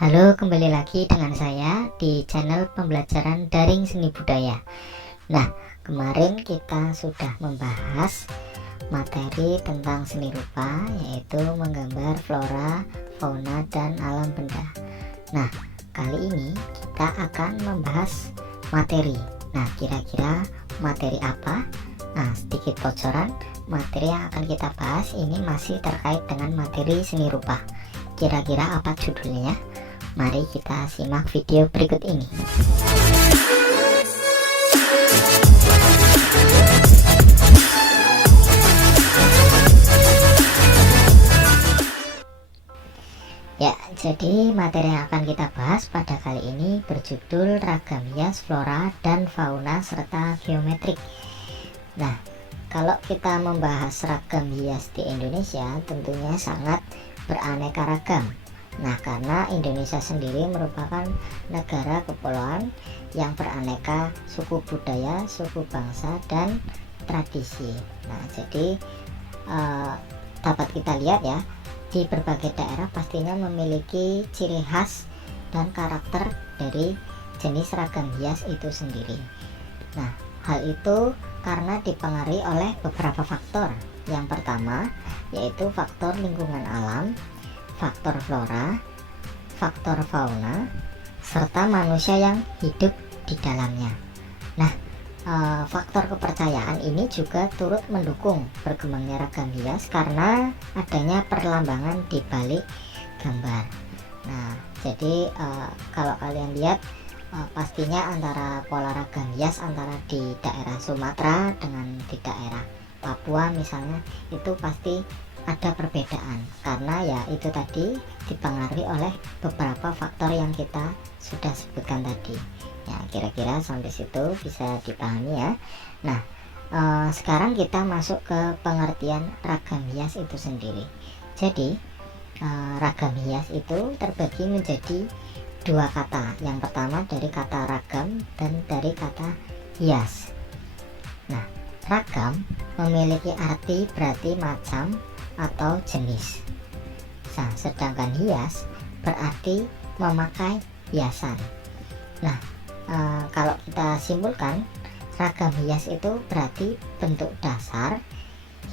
Halo, kembali lagi dengan saya di channel pembelajaran daring seni budaya. Nah, kemarin kita sudah membahas materi tentang seni rupa, yaitu menggambar flora, fauna, dan alam benda. Nah, kali ini kita akan membahas materi. Nah, kira-kira materi apa? Nah, sedikit bocoran, materi yang akan kita bahas ini masih terkait dengan materi seni rupa. Kira-kira apa judulnya? Mari kita simak video berikut ini. Ya, jadi materi yang akan kita bahas pada kali ini berjudul Ragam Hias Flora dan Fauna serta Geometrik. Nah, kalau kita membahas ragam hias di Indonesia tentunya sangat beraneka ragam. Nah, karena Indonesia sendiri merupakan negara kepulauan yang beraneka suku budaya, suku bangsa, dan tradisi. Nah, jadi dapat kita lihat ya, di berbagai daerah pastinya memiliki ciri khas dan karakter dari jenis ragam hias itu sendiri. Nah, hal itu karena dipengaruhi oleh beberapa faktor. Yang pertama yaitu faktor lingkungan alam, faktor flora, faktor fauna, serta manusia yang hidup di dalamnya. Nah, faktor kepercayaan ini juga turut mendukung berkembangnya ragam hias karena adanya perlambangan di balik gambar. Nah, jadi kalau kalian lihat pastinya antara pola ragam hias antara di daerah Sumatera dengan di daerah Papua misalnya itu pasti ada perbedaan karena ya itu tadi dipengaruhi oleh beberapa faktor yang kita sudah sebutkan tadi. Ya, kira-kira sampai situ bisa dipahami ya. Nah, sekarang kita masuk ke pengertian ragam hias itu sendiri. Jadi ragam hias itu terbagi menjadi dua kata. Yang pertama dari kata ragam dan dari kata hias. Nah, ragam memiliki arti berarti macam atau jenis. Nah, sedangkan hias berarti memakai hiasan. Nah, kalau kita simpulkan, ragam hias itu berarti bentuk dasar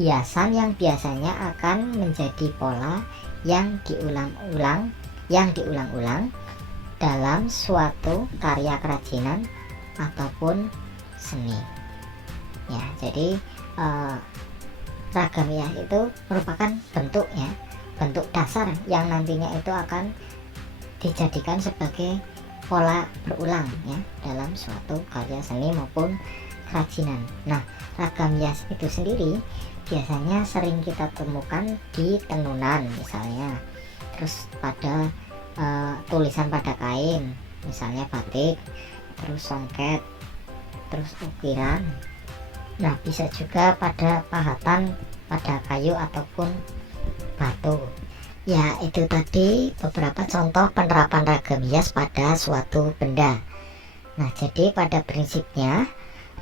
hiasan yang biasanya akan menjadi pola yang diulang-ulang dalam suatu karya kerajinan ataupun seni. Ya, jadi ragam hias itu merupakan bentuk dasar yang nantinya itu akan dijadikan sebagai pola berulang ya dalam suatu karya seni maupun kerajinan. Nah, ragam hias itu sendiri biasanya sering kita temukan di tenunan misalnya, terus pada tulisan pada kain misalnya batik, terus songket, terus ukiran. Nah, bisa juga pada pahatan pada kayu ataupun batu. Ya, itu tadi beberapa contoh penerapan ragam hias pada suatu benda. Nah, jadi pada prinsipnya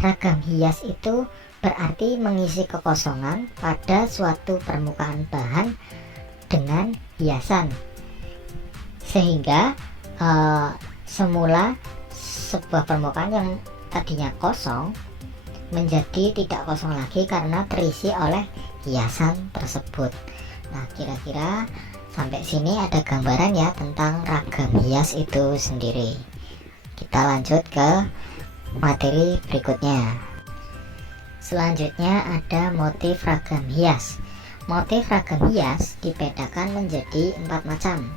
ragam hias itu berarti mengisi kekosongan pada suatu permukaan bahan dengan hiasan. Sehingga semula sebuah permukaan yang tadinya kosong menjadi tidak kosong lagi karena terisi oleh hiasan tersebut. Nah, kira-kira sampai sini ada gambaran ya tentang ragam hias itu sendiri. Kita lanjut ke materi berikutnya. Selanjutnya ada motif ragam hias. Motif ragam hias dibedakan menjadi 4 macam.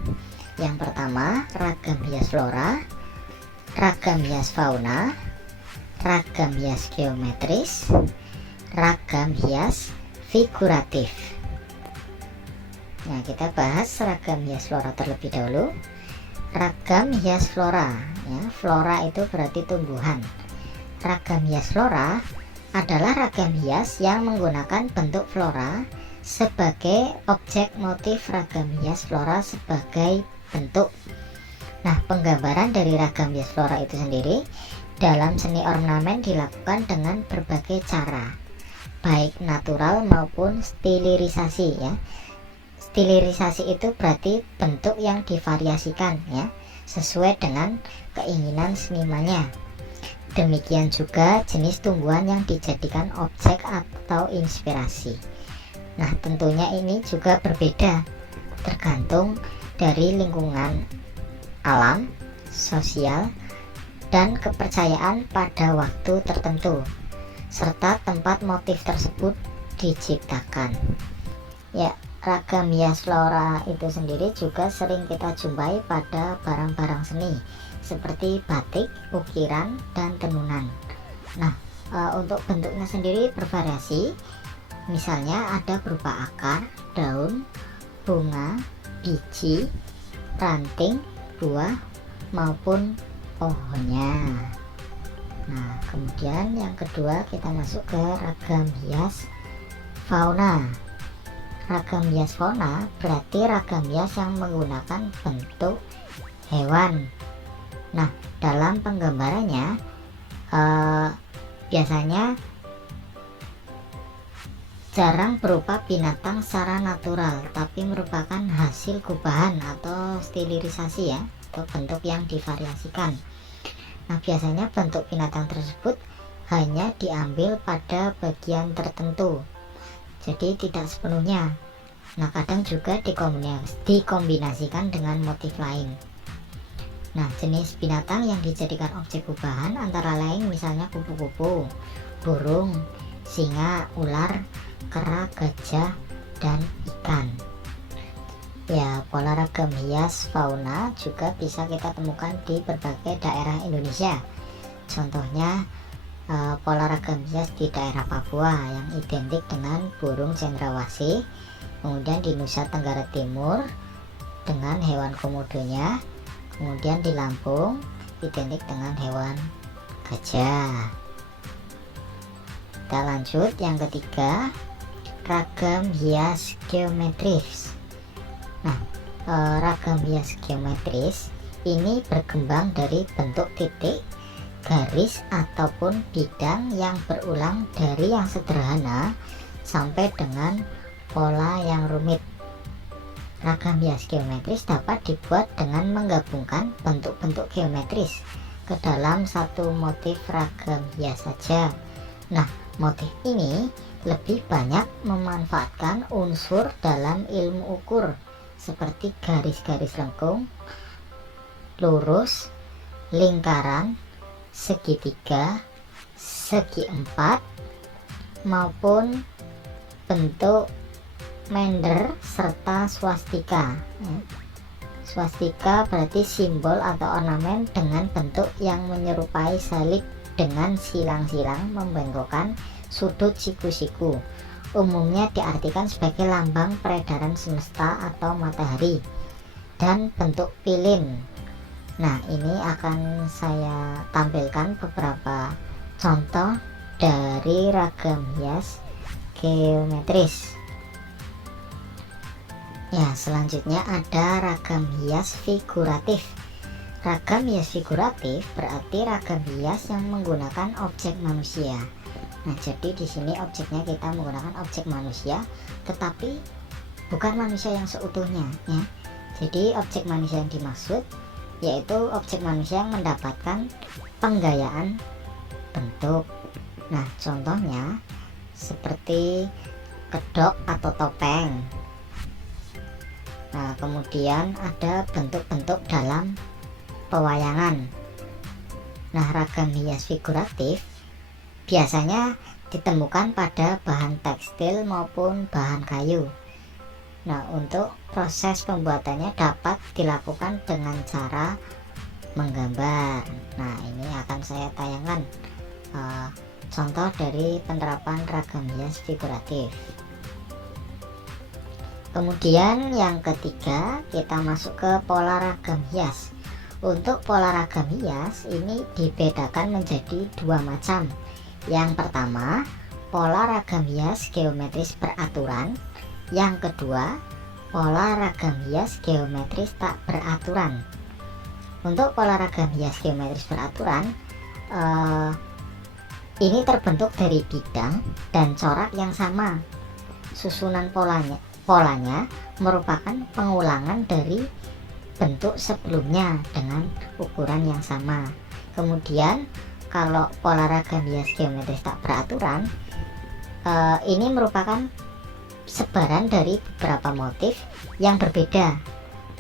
Yang pertama, ragam hias flora, ragam hias fauna, ragam hias geometris, ragam hias figuratif. Nah, kita bahas ragam hias flora terlebih dahulu. Ragam hias flora ya, flora itu berarti tumbuhan. Ragam hias flora adalah ragam hias yang menggunakan bentuk flora sebagai objek motif ragam hias flora sebagai bentuk. Nah, penggambaran dari ragam hias flora itu sendiri dalam seni ornamen dilakukan dengan berbagai cara, baik natural maupun stilirisasi ya. Stilisasi itu berarti bentuk yang divariasikan ya, sesuai dengan keinginan senimannya. Demikian juga jenis tumbuhan yang dijadikan objek atau inspirasi. Nah, tentunya ini juga berbeda tergantung dari lingkungan alam, sosial, dan kepercayaan pada waktu tertentu, serta tempat motif tersebut diciptakan. Ya, ragam hias flora itu sendiri juga sering kita jumpai pada barang-barang seni seperti batik, ukiran, dan tenunan. Nah, untuk bentuknya sendiri bervariasi. Misalnya ada berupa akar, daun, bunga, biji, ranting, buah, maupun pohonnya. Nah, kemudian yang kedua kita masuk ke ragam hias fauna. Ragam hias fauna berarti ragam hias yang menggunakan bentuk hewan. Nah, dalam penggambarannya biasanya jarang berupa binatang secara natural, tapi merupakan hasil gubahan atau stilisasi ya, atau bentuk yang divariasikan. Nah, biasanya bentuk binatang tersebut hanya diambil pada bagian tertentu, jadi tidak sepenuhnya. Nah, kadang juga dikombinasikan dengan motif lain. Nah, jenis binatang yang dijadikan objek gubahan antara lain misalnya kupu-kupu, burung, singa, ular, kera, gajah, dan ikan. Ya, pola ragam hias fauna juga bisa kita temukan di berbagai daerah Indonesia. Contohnya pola ragam hias di daerah Papua yang identik dengan burung cendrawasih, kemudian di Nusa Tenggara Timur dengan hewan komodonya, kemudian di Lampung identik dengan hewan gajah. Kita lanjut yang ketiga, ragam hias geometris. Nah, ragam hias geometris ini berkembang dari bentuk titik, garis, ataupun bidang yang berulang dari yang sederhana sampai dengan pola yang rumit. Ragam hias geometris dapat dibuat dengan menggabungkan bentuk-bentuk geometris ke dalam satu motif ragam hias saja. Nah, motif ini lebih banyak memanfaatkan unsur dalam ilmu ukur seperti garis-garis lengkung, lurus, lingkaran, segitiga, segi empat, maupun bentuk mender serta swastika. Swastika berarti simbol atau ornamen dengan bentuk yang menyerupai salib dengan silang-silang membengkokkan sudut siku-siku. Umumnya diartikan sebagai lambang peredaran semesta atau matahari, dan bentuk pilin. Nah, ini akan saya tampilkan beberapa contoh dari ragam hias geometris. Ya, selanjutnya ada ragam hias figuratif. Ragam hias figuratif berarti ragam hias yang menggunakan objek manusia. Nah, jadi di sini objeknya kita menggunakan objek manusia, tetapi bukan manusia yang seutuhnya ya. Jadi objek manusia yang dimaksud yaitu objek manusia yang mendapatkan penggayaan bentuk. Nah, contohnya seperti kedok atau topeng. Nah, kemudian ada bentuk-bentuk dalam pewayangan. Nah, ragam hias figuratif biasanya ditemukan pada bahan tekstil maupun bahan kayu. Nah, untuk proses pembuatannya dapat dilakukan dengan cara menggambar. Nah, ini akan saya tayangkan contoh dari penerapan ragam hias figuratif. Kemudian yang ketiga kita masuk ke pola ragam hias. Untuk pola ragam hias ini dibedakan menjadi dua macam. Yang pertama, pola ragam hias geometris beraturan. Yang kedua, pola ragam hias geometris tak beraturan. Untuk pola ragam hias geometris beraturan ini terbentuk dari bidang dan corak yang sama. Susunan polanya polanya merupakan pengulangan dari bentuk sebelumnya dengan ukuran yang sama. Kemudian kalau pola ragam hias geometris tak beraturan, ini merupakan sebaran dari beberapa motif yang berbeda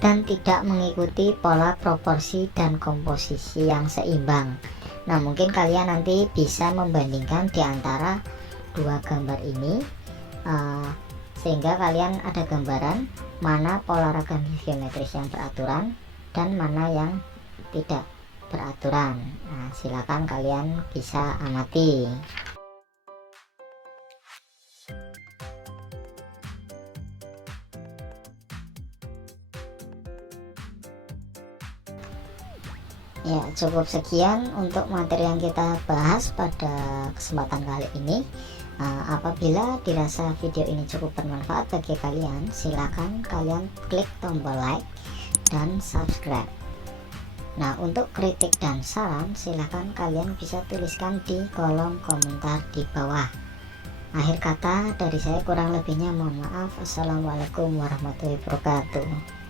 dan tidak mengikuti pola proporsi dan komposisi yang seimbang. Nah, mungkin kalian nanti bisa membandingkan di antara dua gambar ini, sehingga kalian ada gambaran mana pola ragam geometris yang beraturan dan mana yang tidak beraturan. Nah, silakan kalian bisa amati. Ya, cukup sekian untuk materi yang kita bahas pada kesempatan kali ini. Apabila dirasa video ini cukup bermanfaat bagi kalian, silakan kalian klik tombol like dan subscribe. Nah, untuk kritik dan saran silakan kalian bisa tuliskan di kolom komentar di bawah. Akhir kata dari saya, kurang lebihnya mohon maaf. Assalamualaikum warahmatullahi wabarakatuh.